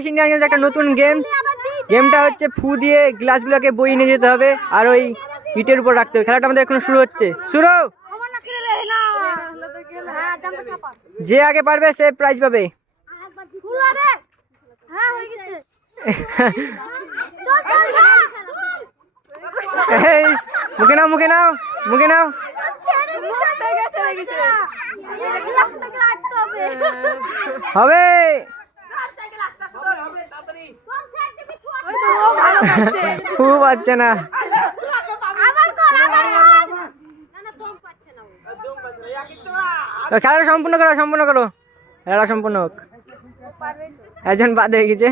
Guys, Indian games একটা নতুন গেমটা হচ্ছে ফু দিয়ে গ্লাসগুলোকে বই নিয়ে যেতে হবে আর ওই ইটের উপর রাখতে হবে। খেলাটা আমাদের এখন শুরু হচ্ছে। শুরু। যে আগে পারবে সে প্রাইজ পাবে। মুখে নাও মুখে নাও মুখে নাও। হবে খুব পাচ্ছে না। খেলাটা সম্পূর্ণ করো, সম্পূর্ণ করো, খেলাটা সম্পূর্ণ হোক। একজন বাদ হয়ে গেছে।